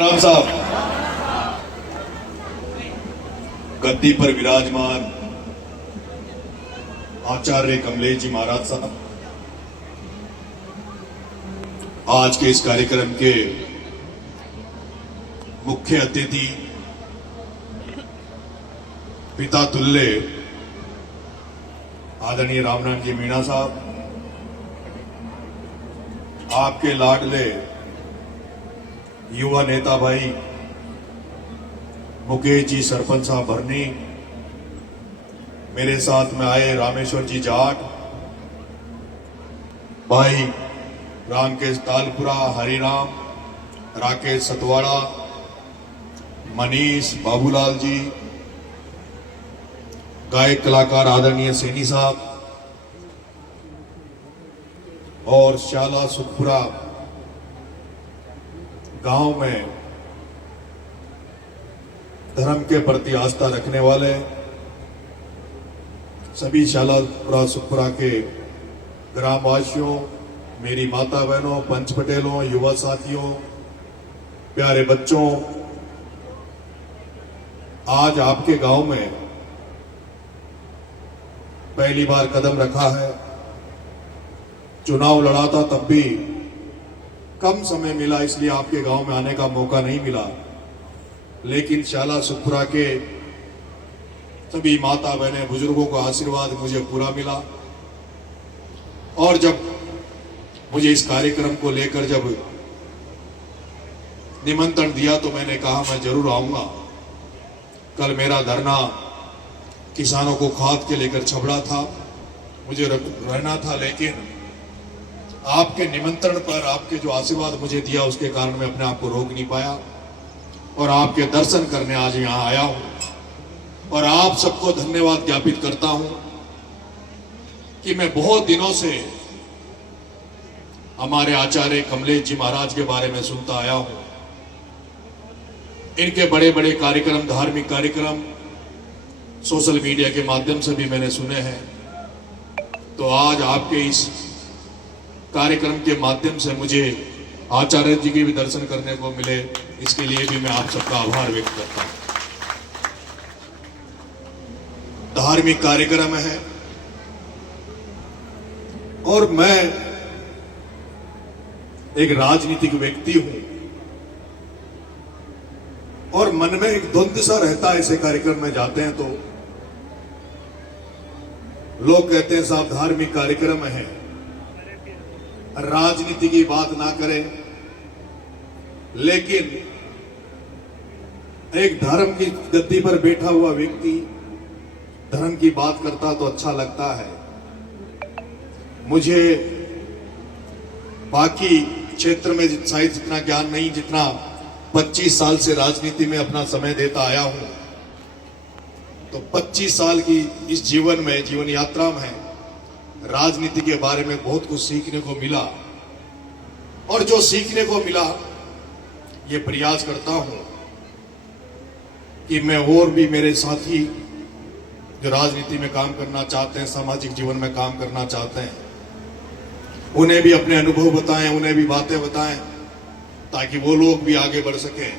राम साहब गद्दी पर विराजमान आचार्य कमलेश जी महाराज साहब, आज के इस कार्यक्रम के मुख्य अतिथि पिता तुल्य आदरणीय रामनाथ जी मीणा साहब, आपके लाडले युवा नेता भाई मुकेश जी सरपंच साहब भरनी, मेरे साथ में आए रामेश्वर जी जाट, भाई रामकेश तालपुरा, हरिराम, राकेश सतवाड़ा, मनीष, बाबूलाल जी, गायक कलाकार आदरणीय सैनी साहब और शाला सुखपुरा गांव में धर्म के प्रति आस्था रखने वाले सभी शालापुरा सुखपुरा के ग्रामवासियों, मेरी माता बहनों, पंच पटेलों, युवा साथियों, प्यारे बच्चों, आज आपके गांव में पहली बार कदम रखा है। चुनाव लड़ा था तब भी कम समय मिला, इसलिए आपके गांव में आने का मौका नहीं मिला, लेकिन शाला सुखपुरा के सभी माता बहनें, बुजुर्गों का आशीर्वाद मुझे पूरा मिला। और जब मुझे इस कार्यक्रम को लेकर जब निमंत्रण दिया तो मैंने कहा मैं जरूर आऊंगा। कल मेरा धरना किसानों को खाद के लेकर छबड़ा था, मुझे रहना था, लेकिन आपके निमंत्रण पर आपके जो आशीर्वाद मुझे दिया उसके कारण मैं अपने आप को रोक नहीं पाया और आपके दर्शन करने आज यहां आया हूं। और आप सबको धन्यवाद ज्ञापित करता हूं कि मैं बहुत दिनों से हमारे आचार्य कमलेश जी महाराज के बारे में सुनता आया हूं। इनके बड़े बड़े कार्यक्रम, धार्मिक कार्यक्रम सोशल मीडिया के माध्यम से भी मैंने सुने हैं। तो आज आपके इस कार्यक्रम के माध्यम से मुझे आचार्य जी के भी दर्शन करने को मिले, इसके लिए भी मैं आप सबका आभार व्यक्त करता हूं। धार्मिक कार्यक्रम है और मैं एक राजनीतिक व्यक्ति हूं और मन में एक द्वंद्व सा रहता है। ऐसे कार्यक्रम में जाते हैं तो लोग कहते हैं साहब धार्मिक कार्यक्रम है, राजनीति की बात ना करें, लेकिन एक धर्म की गद्दी पर बैठा हुआ व्यक्ति धर्म की बात करता तो अच्छा लगता है। मुझे बाकी क्षेत्र में शायद जितना ज्ञान नहीं, जितना 25 साल से राजनीति में अपना समय देता आया हूं, तो 25 साल की इस जीवन यात्रा में राजनीति के बारे में बहुत कुछ सीखने को मिला। और जो सीखने को मिला ये प्रयास करता हूं कि मैं और भी मेरे साथी जो राजनीति में काम करना चाहते हैं, सामाजिक जीवन में काम करना चाहते हैं, उन्हें भी अपने अनुभव बताएं, उन्हें भी बातें बताएं, ताकि वो लोग भी आगे बढ़ सकें।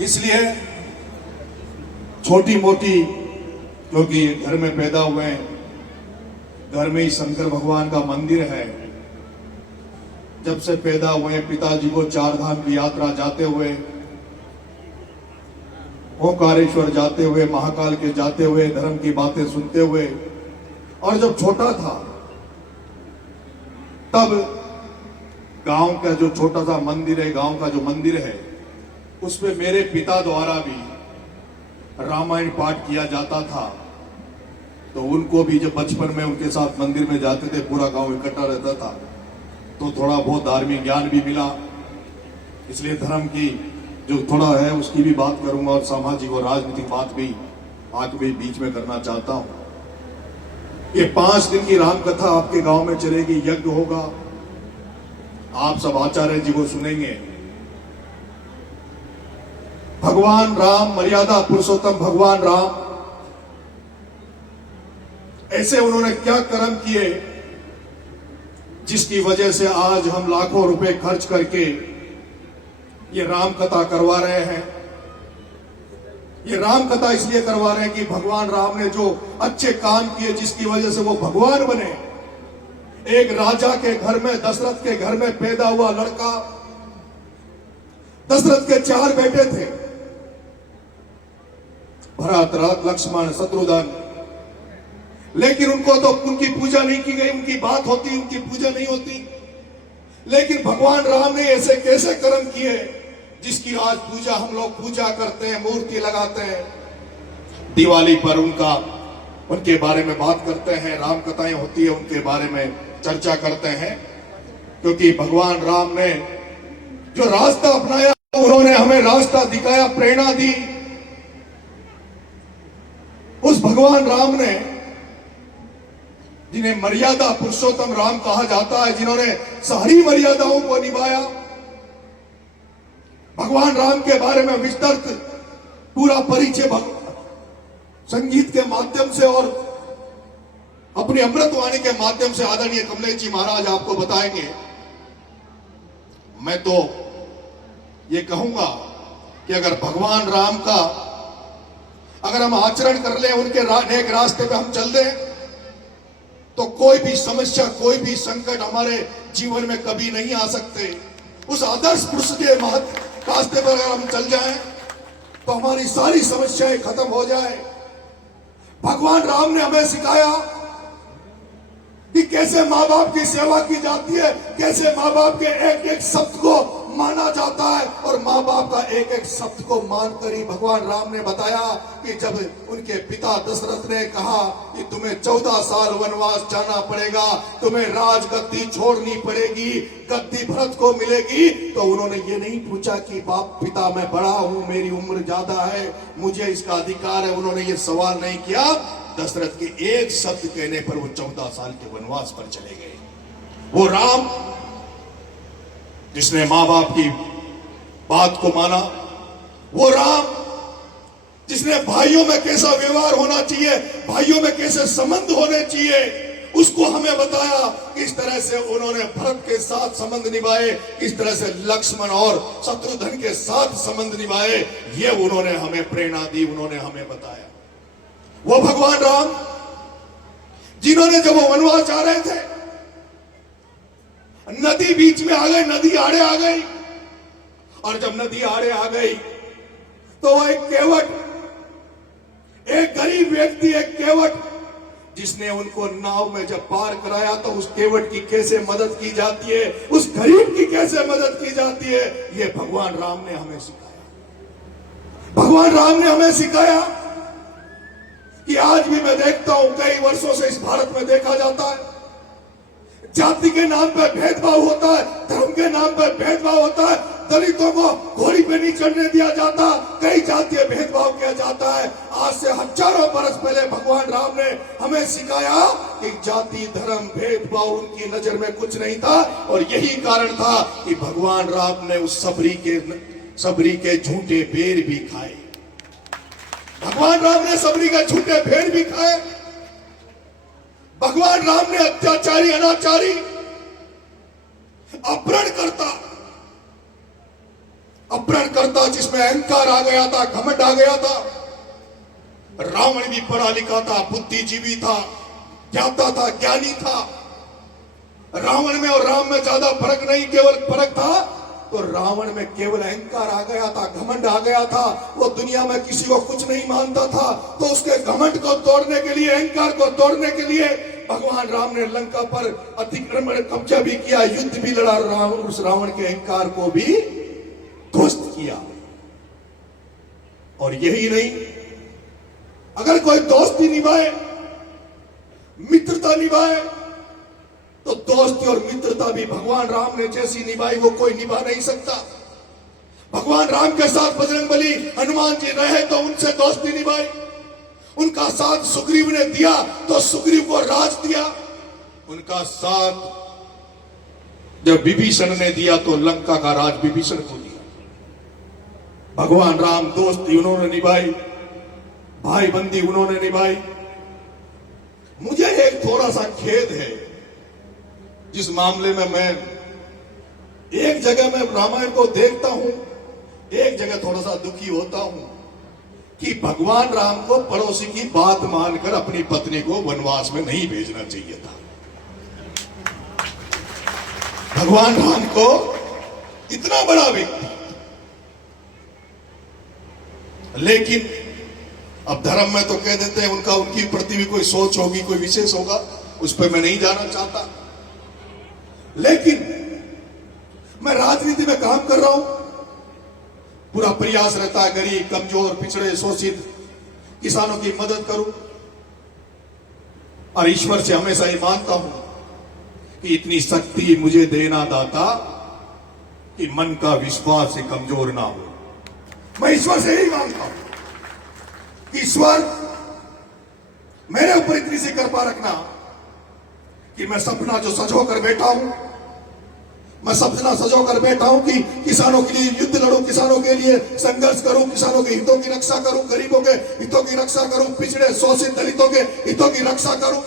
इसलिए छोटी मोटी, क्योंकि घर में पैदा हुए हैं, घर में ही शंकर भगवान का मंदिर है, जब से पैदा हुए पिताजी को चार धाम की यात्रा जाते हुए, ओंकारेश्वर जाते हुए, महाकाल के जाते हुए, धर्म की बातें सुनते हुए, और जब छोटा था तब गांव का जो छोटा सा मंदिर है, गांव का जो मंदिर है, उसमें मेरे पिता द्वारा भी रामायण पाठ किया जाता था। तो उनको भी जब बचपन में उनके साथ मंदिर में जाते थे, पूरा गांव इकट्ठा रहता था, तो थोड़ा बहुत धार्मिक ज्ञान भी मिला। इसलिए धर्म की जो थोड़ा है उसकी भी बात करूंगा और सामाजिक और राजनीतिक बात भी आज भी बीच में करना चाहता हूं। ये 5 दिन की राम कथा आपके गांव में चलेगी, यज्ञ होगा, आप सब आचार्य जी को सुनेंगे। भगवान राम, मर्यादा पुरुषोत्तम भगवान राम, ऐसे उन्होंने क्या कर्म किए जिसकी वजह से आज हम लाखों रुपए खर्च करके ये राम कथा करवा रहे हैं। ये राम कथा इसलिए करवा रहे हैं कि भगवान राम ने जो अच्छे काम किए, जिसकी वजह से वो भगवान बने। एक राजा के घर में, दशरथ के घर में पैदा हुआ लड़का। दशरथ के 4 बेटे थे, भरत, रथ, लक्ष्मण, शत्रुघ्न। लेकिन उनको तो उनकी पूजा नहीं की गई। उनकी बात होती, उनकी पूजा नहीं होती। लेकिन भगवान राम ने ऐसे कैसे कर्म किए जिसकी आज पूजा हम लोग पूजा करते हैं, मूर्ति लगाते हैं। दिवाली पर उनके बारे में बात करते हैं, राम कथाएं होती है, उनके बारे में चर्चा करते हैं। क्योंकि भगवान राम ने जो रास्ता अपनाया, उन्होंने हमें रास्ता दिखाया, प्रेरणा दी। उस भगवान राम ने, जिन्हें मर्यादा पुरुषोत्तम राम कहा जाता है, जिन्होंने सारी मर्यादाओं को निभाया। भगवान राम के बारे में विस्तृत पूरा परिचय संगीत के माध्यम से और अपनी अमृतवाणी के माध्यम से आदरणीय कमलेश जी महाराज आपको बताएंगे। मैं तो ये कहूंगा कि अगर भगवान राम का अगर हम आचरण कर लें, उनके नेक रास्ते पे हम चल दें, तो कोई भी समस्या, कोई भी संकट हमारे जीवन में कभी नहीं आ सकते। उस आदर्श पुरुष के रास्ते पर अगर हम चल जाएं, तो हमारी सारी समस्याएं खत्म हो जाए। भगवान राम ने हमें सिखाया कि कैसे माँ बाप की सेवा की जाती है, कैसे माँ बाप के एक एक शब्द को माना जाता है, और माँ बाप का एक एक शब्द को मानकर ही भगवान राम ने बताया कि जब उनके पिता दशरथ ने कहा कि तुम्हें 14 साल वनवास जाना पड़ेगा, तुम्हें राजगद्दी छोड़नी पड़ेगी, गद्दी भरत को मिलेगी, तो उन्होंने ये नहीं पूछा कि बाप पिता मैं बड़ा हूं, मेरी उम्र ज्यादा है, मुझे इसका अधिकार है। उन्होंने ये सवाल नहीं किया। दशरथ के एक शब्द कहने पर वो 14 साल के वनवास पर चले गए। वो राम जिसने मां बाप की बात को माना, वो राम जिसने भाइयों में कैसा व्यवहार होना चाहिए, भाइयों में कैसे संबंध होने चाहिए, उसको हमें बताया। किस तरह से उन्होंने भरत के साथ संबंध निभाए, किस तरह से लक्ष्मण और शत्रुघ्न के साथ संबंध निभाए, ये उन्होंने हमें प्रेरणा दी, उन्होंने हमें बताया। वो भगवान राम जिन्होंने जब वो वनवास जा रहे थे, नदी बीच में आ गई, नदी आड़े आ गई, और जब नदी आड़े आ गई तो वो एक केवट, एक गरीब व्यक्ति, एक केवट, जिसने उनको नाव में जब पार कराया, तो उस केवट की कैसे मदद की जाती है, उस गरीब की कैसे मदद की जाती है, ये भगवान राम ने हमें सिखाया। भगवान राम ने हमें सिखाया कि आज भी मैं देखता हूं, कई वर्षों से इस भारत में देखा जाता है, जाति के नाम पर भेदभाव होता है, धर्म के नाम पर भेदभाव होता है, दलितों को घोड़ी पे नहीं चढ़ने दिया जाता, कई जातीय भेदभाव किया जाता है। आज से हजारों बरस पहले भगवान राम ने हमें सिखाया कि जाति, धर्म, भेदभाव उनकी नजर में कुछ नहीं था, और यही कारण था कि भगवान राम ने उस सबरी के झूठे बेर भी खाए। भगवान राम ने सबरी के झूठे बेर भी खाए। भगवान राम ने अत्याचारी, अनाचारी, अपहरणकर्ता जिसमें अहंकार आ गया था, घमंड आ गया था। रावण भी पढ़ा लिखा था, बुद्धिजीवी था, ज्ञाता था, ज्ञानी था। रावण में और राम में ज्यादा फर्क नहीं, केवल फर्क था तो रावण में केवल अहंकार आ गया था, घमंड आ गया था। वो दुनिया में किसी को कुछ नहीं मानता था, तो उसके घमंड को तोड़ने के लिए, अहंकार को तोड़ने के लिए भगवान राम ने लंका पर अतिक्रमण, कब्जा भी किया, युद्ध भी लड़ा, उस रावण के अहंकार को भी ध्वस्त किया। और यही नहीं, अगर कोई दोस्ती निभाए, मित्रता निभाए, तो दोस्ती और मित्रता भी भगवान राम ने जैसी निभाई वो कोई निभा नहीं सकता। भगवान राम के साथ बजरंगबली, हनुमान जी रहे तो उनसे दोस्ती निभाई, उनका साथ सुग्रीव ने दिया तो सुग्रीव को राज दिया, उनका साथ जब विभीषण ने दिया तो लंका का राज विभीषण को दिया। भगवान राम दोस्ती उन्होंने निभाई, भाईबंदी उन्होंने निभाई। मुझे एक थोड़ा सा खेद है, जिस मामले में मैं एक जगह में रामायण को देखता हूं एक जगह थोड़ा सा दुखी होता हूं कि भगवान राम को पड़ोसी की बात मानकर अपनी पत्नी को वनवास में नहीं भेजना चाहिए था। भगवान राम को इतना बड़ा व्यक्ति, लेकिन अब धर्म में तो कह देते हैं उनका उनकी प्रति भी कोई सोच होगी, कोई विशेष होगा, उस पर मैं नहीं जाना चाहता। लेकिन मैं राजनीति में काम कर रहा हूं, पूरा प्रयास रहता है गरीब, कमजोर, पिछड़े, शोषित किसानों की मदद करूं, और ईश्वर से हमेशा ये मानता हूं कि इतनी शक्ति मुझे देना दाता कि मन का विश्वास से कमजोर ना हो। मैं ईश्वर से यही मांगता हूं कि ईश्वर मेरे ऊपर इतनी सी कृपा रखना कि मैं सपना जो सजो कर बैठा हूं, मैं सपना सजो कर बैठा हूं कि किसानों के लिए युद्ध लड़ूं, किसानों के लिए संघर्ष करूं, किसानों के हितों की रक्षा करूं, गरीबों के हितों की रक्षा करूं, पिछड़े शोषित दलितों के हितों की रक्षा करूं।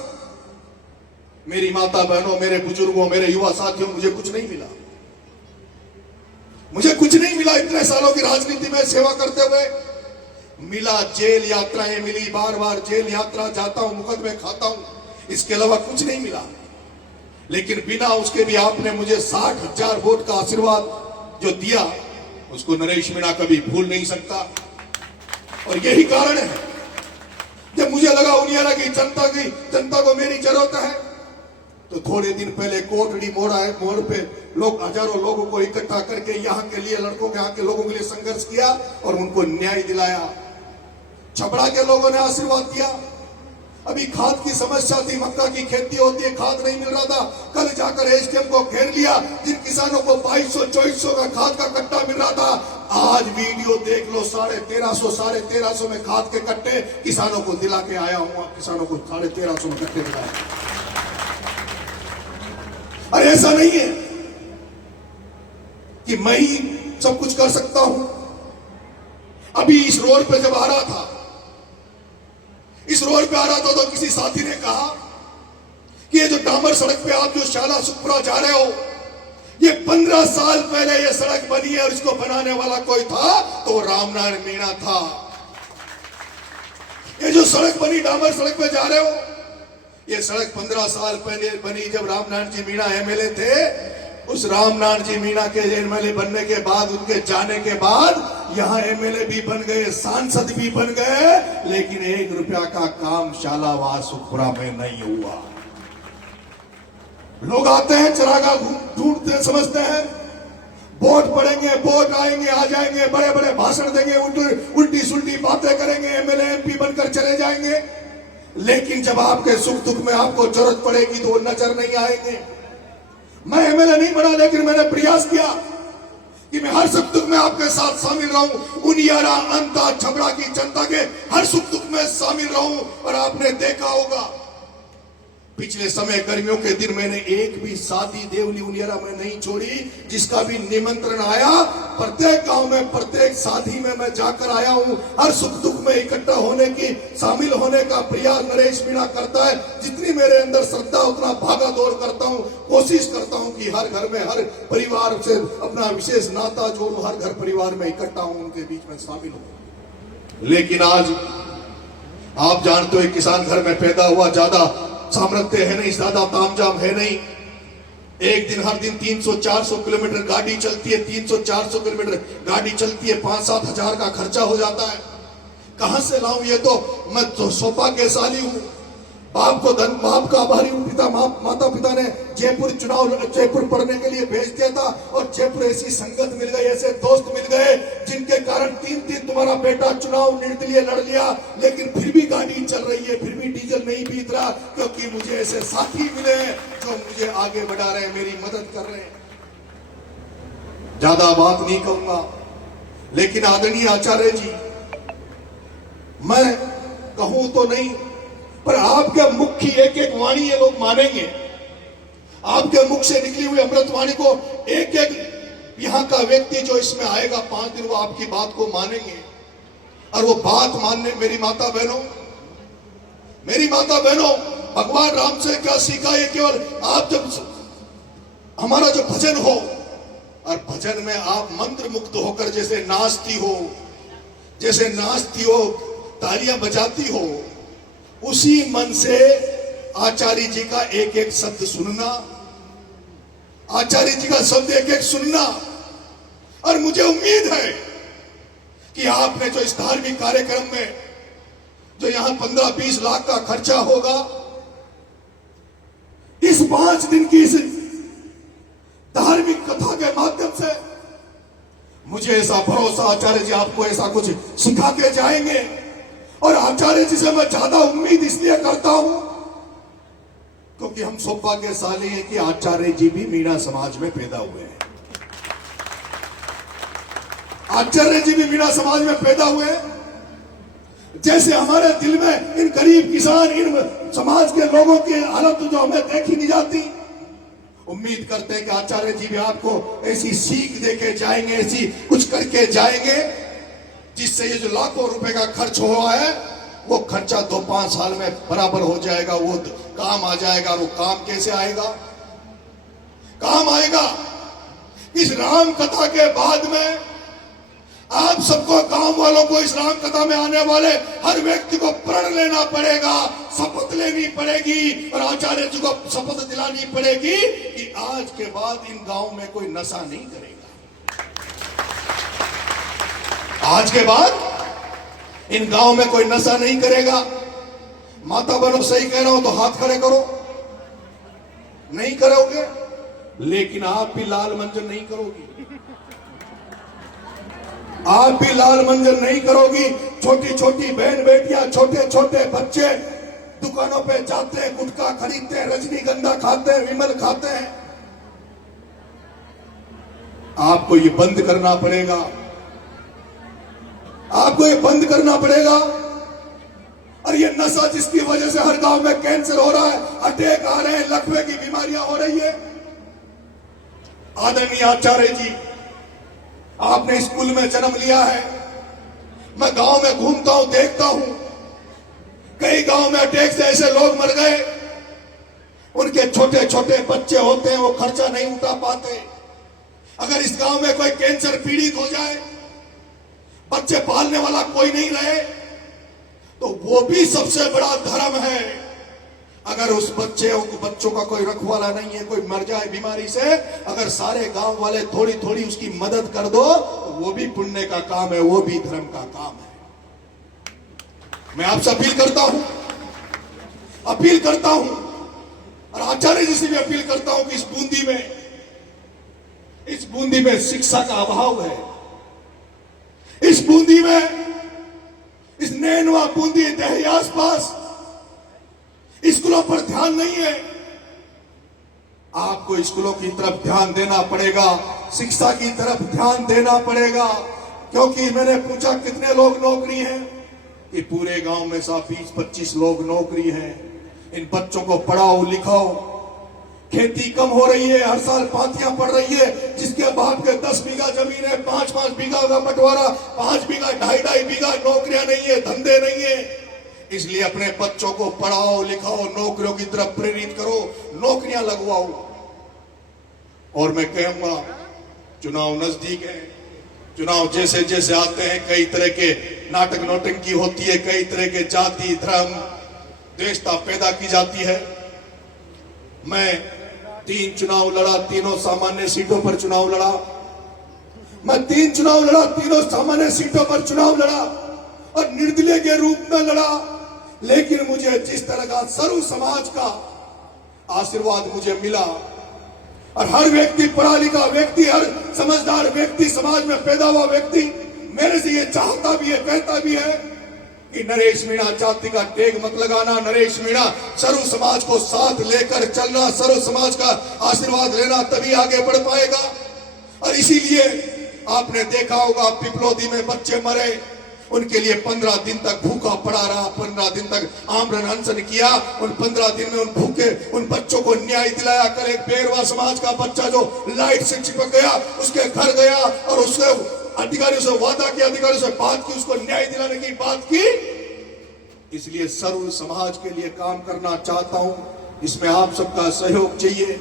मेरी माता बहनों, मेरे बुजुर्गों, मेरे युवा साथियों, मुझे कुछ नहीं मिला, मुझे कुछ नहीं मिला इतने सालों की राजनीति में सेवा करते हुए। मिला जेल यात्राएं मिली, बार बार जेल यात्रा जाता हूं, मुकदमे खाता हूं, इसके अलावा कुछ नहीं मिला। लेकिन बिना उसके भी आपने मुझे 60,000 वोट का आशीर्वाद जो दिया, उसको नरेश मीणा कभी भूल नहीं सकता। और यही कारण है जब मुझे लगा उनियारा की जनता को मेरी जरूरत है, तो थोड़े दिन पहले कोटड़ी मोड़ पे लोग, हजारों लोगों को इकट्ठा करके यहाँ के लिए, लड़कों के, यहाँ के लोगों के लिए संघर्ष किया और उनको न्याय दिलाया। छपड़ा के लोगों ने आशीर्वाद दिया। अभी खाद की समस्या थी, मक्का की खेती होती है, खाद नहीं मिल रहा था, कल जाकर एसडीएम को घेर लिया। जिन किसानों को 2200-2400 का खाद का कट्टा मिल रहा था, आज वीडियो देख लो, 1350 में खाद के कट्टे किसानों को दिला के आया हूं। किसानों को 1350 में कट्टे दिलाए। और ऐसा नहीं है कि मैं ही सब कुछ कर सकता हूं। अभी इस रोड पे जब आ रहा था, तो किसी साथी ने कहा कि ये जो डामर सड़क पे आप जो शाला सुखपुरा जा रहे हो, ये 15 साल पहले ये सड़क बनी है और इसको बनाने वाला कोई था तो रामनारायण मीणा था। ये जो सड़क बनी, डामर सड़क पे जा रहे हो, ये सड़क 15 साल पहले बनी जब रामनारायण जी मीणा एमएलए थे। उस रामनारायण जी मीणा के एमएलए बनने के बाद, उनके जाने के बाद यहां एमएलए भी बन गए, सांसद भी बन गए, लेकिन 1 रुपया का काम शालावास सुखपुरा में नहीं हुआ। लोग आते हैं, चरागाह ढूंढते समझते हैं, वोट पड़ेंगे, वोट आएंगे, आ जाएंगे, बड़े बड़े भाषण देंगे, उल्टी सुल्टी बातें करेंगे, एमएलए एमपी बनकर चले जाएंगे। लेकिन जब आपके सुख दुख में आपको जरूरत पड़ेगी तो वो नजर नहीं आएंगे। मैं एमएलए नहीं बना, लेकिन मैंने प्रयास किया कि मैं हर सुख दुख में आपके साथ शामिल रहूं। उनियारा, अंता, छबड़ा की जनता के हर सुख दुख में शामिल रहूं। और आपने देखा होगा पिछले समय गर्मियों के दिन मैंने एक भी शादी देवली उनियारा में नहीं छोड़ी। जिसका भी निमंत्रण आया, प्रत्येक गांव में, प्रत्येक शादी में मैं जाकर आया हूं। हर सुख दुख में इकट्ठा होने की, शामिल होने का प्रयास नरेश मीणा करता है। जितनी मेरे अंदर श्रद्धा, उतना भागा दौड़ करता हूं, कोशिश करता हूं कि हर घर में, हर परिवार से अपना विशेष नाता जोड़ूं, हर घर परिवार में इकट्ठा हूं, उनके बीच में शामिल हूं। लेकिन आज आप जानते हो, किसान घर में पैदा हुआ, ज्यादा सामर्थ्य है नहीं, ज्यादा तामझाम है नहीं। एक दिन, हर दिन 300-400 किलोमीटर गाड़ी चलती है, 300-400 किलोमीटर गाड़ी चलती है, 5-7 हजार का खर्चा हो जाता है। कहां से लाऊं? ये तो मैं तो सौभाग्यशाली हूं, बाप का आभारी हूं। माता पिता ने जयपुर पढ़ने के लिए भेज दिया था, और जयपुर ऐसी संगत मिल गई, ऐसे दोस्त मिल गए, जिनके कारण 3 तुम्हारा बेटा चुनाव निर्दलीय लड़ लिया, लेकिन फिर भी गाड़ी चल रही है, फिर भी डीजल नहीं बीत रहा, क्योंकि मुझे ऐसे साथी मिले हैं जो मुझे आगे बढ़ा रहे हैं, मेरी मदद कर रहे हैं। ज्यादा बात नहीं कहूंगा, लेकिन आदरणीय आचार्य जी, मैं कहूं तो नहीं, पर आपके मुख की एक एक वाणी ये लोग मानेंगे। आपके मुख से निकली हुई अमृत वाणी को एक एक यहाँ का व्यक्ति जो इसमें आएगा 5 दिन, वो आपकी बात को मानेंगे। और वो बात मानने, मेरी माता बहनों, भगवान राम से क्या सीखा? ये केवल आप जब हमारा जो भजन हो, और भजन में आप मंत्र मुक्त होकर जैसे नाचती हो, तालियां बजाती हो, उसी मन से आचार्य जी का एक एक शब्द सुनना, आचार्य जी का शब्द एक एक सुनना। और मुझे उम्मीद है कि आपने जो इस धार्मिक कार्यक्रम में जो यहां 15-20 लाख का खर्चा होगा, इस 5 दिन की इस धार्मिक कथा के माध्यम से मुझे ऐसा भरोसा, आचार्य जी आपको ऐसा कुछ सिखा के जाएंगे। और आचार्य जी से मैं ज्यादा उम्मीद इसलिए करता हूं क्योंकि हम सौभाग्यशाली हैं कि आचार्य जी भी मीणा समाज में पैदा हुए हैं। आचार्य जी भी मीणा समाज में पैदा हुए। जैसे हमारे दिल में इन गरीब किसान, इन समाज के लोगों की हालत जो हमें देखी नहीं जाती, उम्मीद करते हैं कि आचार्य जी भी आपको ऐसी सीख देके जाएंगे, ऐसी कुछ करके जाएंगे जिससे ये जो लाखों रुपए का खर्च हुआ है वो खर्चा 2-5 साल में बराबर हो जाएगा, वो काम आ जाएगा। वो काम कैसे आएगा? काम आएगा इस राम कथा के बाद में आप सबको, गांव वालों को, इस राम कथा में आने वाले हर व्यक्ति को प्रण लेना पड़ेगा, शपथ लेनी पड़ेगी और आचार्य जी को शपथ दिलानी पड़ेगी कि आज के बाद इन गांव में कोई नशा नहीं करेगा। आज के बाद इन गांव में कोई नशा नहीं करेगा। माता बहनों, सही कह रहा हूं तो हाथ खड़े करो। नहीं करोगे, लेकिन आप भी लाल मंजन नहीं करोगी, आप भी लाल मंजन नहीं करोगी। छोटी छोटी बहन बेटियां, छोटे छोटे बच्चे दुकानों पे जाते हैं, गुटखा खरीदते हैं, रजनीगंधा खाते हैं, विमल खाते हैं। आपको ये बंद करना पड़ेगा, आपको ये बंद करना पड़ेगा। और ये नशा जिसकी वजह से हर गांव में कैंसर हो रहा है, अटैक आ रहे हैं, लकवे की बीमारियां हो रही है। आदरणीय आचार्य जी, आपने स्कूल में जन्म लिया है। मैं गांव में घूमता हूं, देखता हूं कई गांव में अटैक से ऐसे लोग मर गए, उनके छोटे छोटे बच्चे होते हैं, वो खर्चा नहीं उठा पाते। अगर इस गांव में कोई कैंसर पीड़ित हो जाए, बच्चे पालने वाला कोई नहीं रहे, तो वो भी सबसे बड़ा धर्म है। अगर उस बच्चों का कोई रखवाला नहीं है, कोई मर जाए बीमारी से, अगर सारे गांव वाले थोड़ी थोड़ी उसकी मदद कर दो, तो वो भी पुण्य का काम है, वो भी धर्म का काम है। मैं आपसे अपील करता हूं और आचार्य जी से भी अपील करता हूं कि इस बूंदी में शिक्षा का अभाव है। इस बूंदी में, इस नैनवा बूंदी दही आसपास स्कूलों पर ध्यान नहीं है। आपको स्कूलों की तरफ ध्यान देना पड़ेगा, शिक्षा की तरफ ध्यान देना पड़ेगा। क्योंकि मैंने पूछा कितने लोग नौकरी हैं, कि पूरे गांव में 20-25 लोग नौकरी हैं। इन बच्चों को पढ़ाओ लिखाओ। खेती कम हो रही है, हर साल पातियां पड़ रही है। जिसके बाप के 10 बीघा जमीन है, 5-5 बीघा का बंटवारा, 5 बीघा 2.5 बीघा, नौकरियां नहीं है, धंधे नहीं है। इसलिए अपने बच्चों को पढ़ाओ लिखाओ, नौकरियों की तरफ प्रेरित करो, नौकरियां लगवाओ। और मैं कहूंगा, चुनाव नजदीक है, चुनाव जैसे जैसे आते हैं कई तरह के नाटक नौटंकी होती है, कई तरह के जाति धर्म द्वेषता पैदा की जाती है। मैं 3 चुनाव लड़ा, तीनों सामान्य सीटों पर चुनाव लड़ा। मैं 3 चुनाव लड़ा, तीनों सामान्य सीटों पर चुनाव लड़ा और निर्दलीय के रूप में लड़ा। लेकिन मुझे जिस तरह का सर्व समाज का आशीर्वाद मुझे मिला, और हर व्यक्ति, पढ़ा लिखा व्यक्ति, हर समझदार व्यक्ति, समाज में पैदा हुआ व्यक्ति मेरे से ये चाहता भी है, कहता भी है कि नरेश मीणा जाति का टेग मत लगाना, नरेश मीणा सर्व समाज को साथ लेकर चलना, सर्व समाज का आशीर्वाद लेना, तभी आगे बढ़ पाएगा। और इसीलिए आपने देखा होगा, पिपलोदी में बच्चे मरे, उनके लिए 15 दिन तक भूखा पड़ा रहा, 15 दिन तक आमरण अनशन किया। उन 15 दिन में उन भूखे उन बच्चों को न्याय दिलाया। कल एक बेरवा समाज का बच्चा जो लाइट से चिपक गया, उसके घर गया और उससे अधिकारियों से वादा किया, अधिकारियों से बात की, उसको न्याय दिलाने की बात की। इसलिए सर्व समाज के लिए काम करना चाहता हूं, इसमें आप सबका सहयोग चाहिए।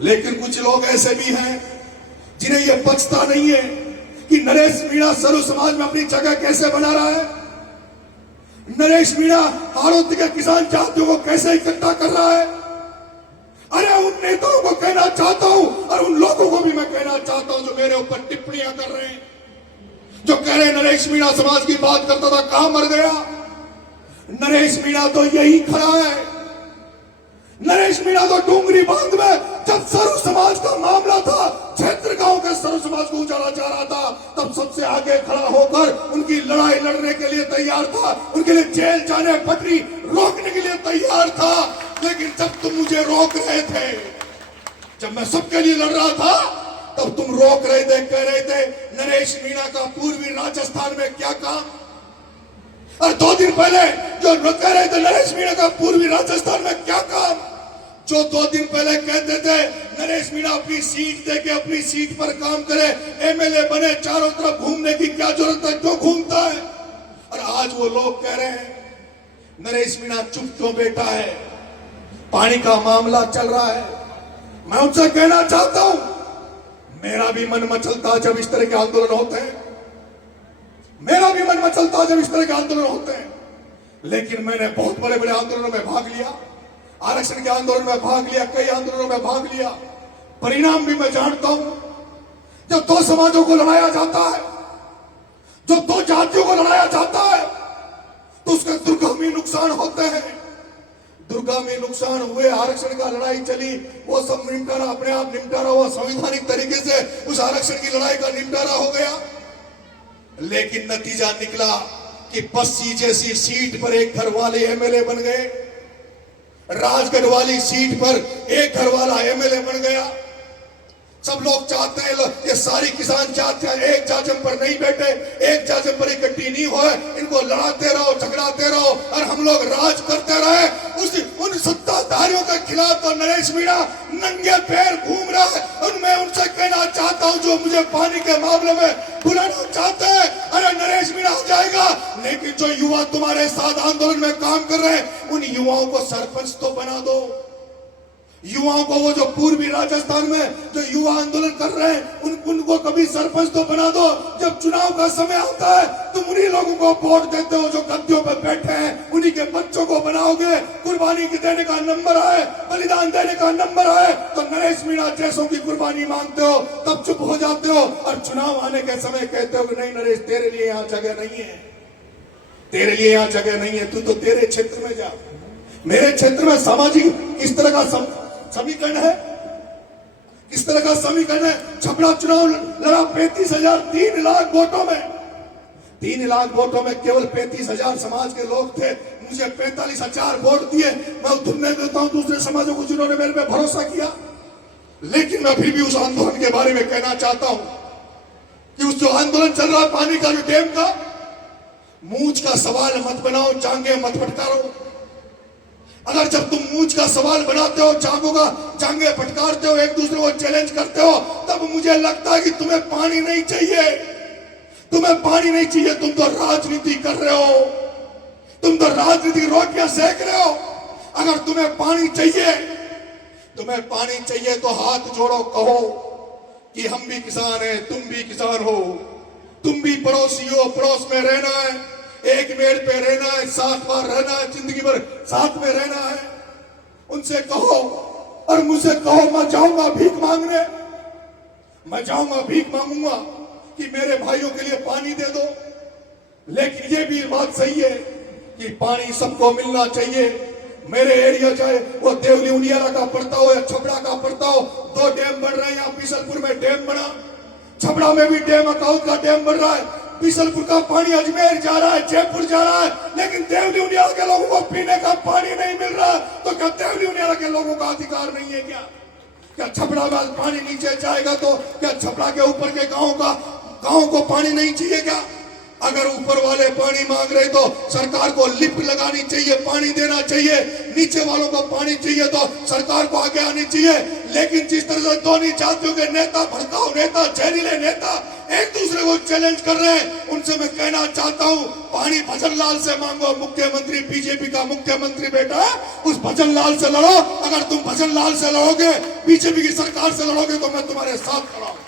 लेकिन कुछ लोग ऐसे भी हैं जिन्हें यह बचता नहीं है कि नरेश मीणा सरु समाज में अपनी जगह कैसे बना रहा है, नरेश मीणा हाड़ौती के किसान जातियों को कैसे इकट्ठा कर रहा है। अरे उन नेताओं को कहना चाहता हूं और उन लोगों को भी मैं कहना चाहता हूं जो मेरे ऊपर टिप्पणियां कर रहे हैं, जो कह रहे हैं नरेश मीणा समाज की बात करता था, कहां मर गया। नरेश मीणा तो यही खड़ा है। नरेश मीणा तो डूंगरी बांध में जब सरु समाज का मामला था, क्षेत्र गांव के सरु समाज को उजाला जा रहा था, तब सबसे आगे खड़ा होकर उनकी लड़ाई लड़ने के लिए तैयार था, उनके लिए जेल जाने पटरी रोकने के लिए तैयार था। लेकिन जब तुम मुझे रोक रहे थे, जब मैं सबके लिए लड़ रहा था, तब तुम रोक रहे थे, कह रहे थे नरेश मीणा का पूर्वी राजस्थान में क्या काम। और 2 दिन पहले जो कह रहे थे नरेश मीणा का पूर्वी राजस्थान में क्या काम, जो 2 दिन पहले कहते थे नरेश मीणा अपनी सीट देके अपनी सीट पर काम करे, एमएलए बने, चारों तरफ घूमने की क्या जरूरत है, क्यों घूमता है। और आज वो लोग कह रहे हैं नरेश मीणा चुप क्यों बैठा है, पानी का मामला चल रहा है। मैं उनसे कहना चाहता हूं, मेरा भी मन मचलता जब इस तरह के आंदोलन होते हैं, मेरा भी मन मचलता जब इस तरह के आंदोलन होते हैं। लेकिन मैंने बहुत बड़े बड़े आंदोलनों में भाग लिया, आरक्षण के आंदोलन में भाग लिया, कई आंदोलनों में भाग लिया। परिणाम भी मैं जानता हूं। जब 2 समाजों को लड़ाया जाता है, जो 2 जातियों को लड़ाया जाता है, तो उसके दुर्गामी नुकसान होते हैं। दुर्गामी नुकसान हुए, आरक्षण का लड़ाई चली, वो सब निपटारा अपने आप निपटारा हुआ, संवैधानिक तरीके से उस आरक्षण की लड़ाई का निपटारा हो गया। लेकिन नतीजा निकला कि 80 जैसी सीट पर एक घर वाले एमएलए बन गए, राजगढ़ वाली सीट पर एक घर वाला एमएलए बन गया। सब लोग चाहते हैं ये सारी किसान जातियां एक जाजम पर नहीं बैठे, एक जाजम पर इकट्ठी नहीं होए, इनको लड़ाते रहो, झगड़ाते रहो और हम लोग राज करते रहे। उन सत्ताधारियों के खिलाफ तो नरेश मीणा नंगे पैर घूम रहा है। और मैं उनसे कहना चाहता हूं जो मुझे पानी के मामले में बुलाना चाहते हैं, अरे नरेश मीणा आ जाएगा, लेकिन जो युवा तुम्हारे साथ आंदोलन में काम कर रहे हैं, उन युवाओं को सरपंच तो बना दो। युवाओं को, वो जो पूर्वी राजस्थान में जो युवा आंदोलन कर रहे हैं, उनको कभी सरपंच तो बना दो। जब चुनाव का समय आता है तुम उन्हीं लोगों को वोट देते हो जो गद्दियों पर बैठे हैं, उन्हीं के बच्चों को बनाओगे। कुर्बानी की देने का नंबर आए, बलिदान देने का नंबर आए तो नरेश मीणा जैसों की कुर्बानी मांगते हो, तब चुप हो जाते हो और चुनाव आने के समय कहते हो कि नहीं नरेश, तेरे लिए यहाँ जगह नहीं है, तेरे लिए यहाँ जगह नहीं है, तू तो तेरे क्षेत्र में जा। मेरे क्षेत्र में सामाजिक इस तरह का समीकरण है, इस तरह का समीकरण है। छपरा चुनाव लड़ा 35,000, 3 लाख वोटों में, 3 लाख वोटों में केवल 35,000 समाज के लोग थे। मुझे 45,000 वोट दिए। मैं उतरने देता हूं दूसरे समाजों को जिन्होंने मेरे पे भरोसा किया। लेकिन मैं फिर भी उस आंदोलन के बारे में कहना चाहता हूं कि उस जो आंदोलन चल रहा है पानी का, जो डैम का, मूंछ का सवाल मत बनाओ, जांगे मत फटकारो। अगर जब तुम मूंछ का सवाल बनाते हो, जांगे फटकारते हो, एक दूसरे को चैलेंज करते हो, तब मुझे लगता है कि तुम्हें पानी नहीं चाहिए, तुम्हें पानी नहीं चाहिए। तुम तो राजनीति कर रहे हो, तुम तो राजनीतिक रोटियां सेक रहे हो। अगर तुम्हें पानी चाहिए, तुम्हें पानी चाहिए तो हाथ जोड़ो, कहो कि हम भी किसान हैं, तुम भी किसान हो, तुम भी पड़ोसी हो, पड़ोस में रहना है, एक पेड़ पे रहना है, 7 बार रहना है, जिंदगी भर साथ में रहना है। उनसे कहो और मुझसे कहो, मैं जाऊंगा भीख मांगने, मैं जाऊंगा भीख मांगूंगा कि मेरे भाइयों के लिए पानी दे दो। लेकिन ये भी बात सही है कि पानी सबको मिलना चाहिए। मेरे एरिया चाहे वो देवली उनियारा का पड़ता हो या छपड़ा का पड़ता हो, 2 डैम बन रहे हैं। यहाँ बीसलपुर में डैम बना, छपड़ा में भी डैम, अकाउंट का डैम बन रहा है। बीसलपुर का पानी अजमेर जा रहा है, जयपुर जा रहा है, लेकिन देवली उनियारा के लोगों को पीने का पानी नहीं मिल रहा। तो क्या देवली उनियारा के लोगों का अधिकार नहीं है क्या? क्या छपड़ा में पानी नीचे जाएगा तो क्या छपड़ा के ऊपर के गांव को पानी नहीं चाहिए क्या? अगर ऊपर वाले पानी मांग रहे तो सरकार को लिफ्ट लगानी चाहिए, पानी देना चाहिए। नीचे वालों को पानी चाहिए तो सरकार को आगे आनी चाहिए। लेकिन जिस तरह से दोनों जातियों के नेता, भड़काऊ नेता, जहरीले नेता एक दूसरे को चैलेंज कर रहे हैं, उनसे मैं कहना चाहता हूं, पानी भजन लाल से मांगो। मुख्यमंत्री बीजेपी का मुख्यमंत्री बेटा है, उस भजन लाल से लड़ो। अगर तुम भजन लाल से लड़ोगे, बीजेपी की सरकार से लड़ोगे तो मैं तुम्हारे साथ खड़ा हूं।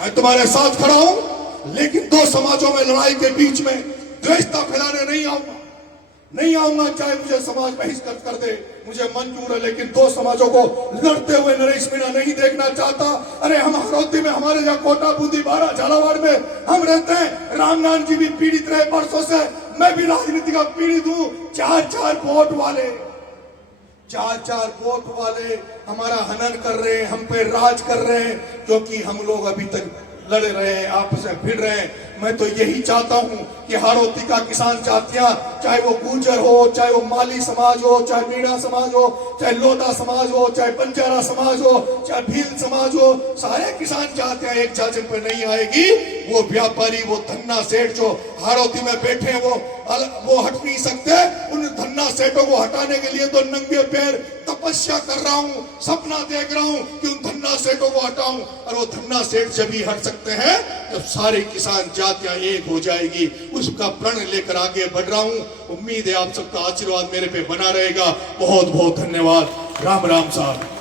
मैं तुम्हारे साथ खड़ा हूं, लेकिन दो समाजों में लड़ाई के बीच में द्वेषता फैलाने नहीं आऊंगा। चाहे मुझे समाज बहिष्कृत कर दे, मुझे मंजूर है, लेकिन दो समाजों को लड़ते हुए नरेश मीणा नहीं देखना चाहता। अरे हम हरौती में, हमारे यहाँ कोटा बूंदी बाड़ा झालावाड़ में हम रहते हैं। रामनाथ जी भी पीड़ित रहे वर्षों से, मैं भी राजनीति का पीड़ित हूं। चार वोट वाले हमारा हनन कर रहे हैं, हम पे राज कर रहे हैं, क्योंकि हम लोग अभी तक लड़ रहे हैं, आपस में भिड़ रहे हैं। मैं तो यही चाहता हूं कि हाड़ौती का किसान जातियां, चाहे वो गुर्जर हो, चाहे वो माली समाज हो, चाहे मीणा समाज हो, चाहे लोधा समाज हो, चाहे बंजारा समाज हो, चाहे भील समाज हो, सारे किसान जातियां एक जातिन पर नहीं आएगी। वो व्यापारी, वो धन्ना सेठ जो हाड़ौती में बैठे हैं, वो हट नहीं सकते। उन धन्ना सेठों को हटाने के लिए तो नंगे पैर तपस्या कर रहा हूं, सपना देख रहा हूं कि उन धन्ना सेठों को हटाऊं। और वो धन्ना सेठ जब ही हट सकते हैं जब सारे किसान जातियां एक हो जाएगी। उसका प्रण लेकर आगे बढ़ रहा हूं। उम्मीद है आप सबका आशीर्वाद मेरे पे बना रहेगा। बहुत बहुत धन्यवाद। राम राम साहब।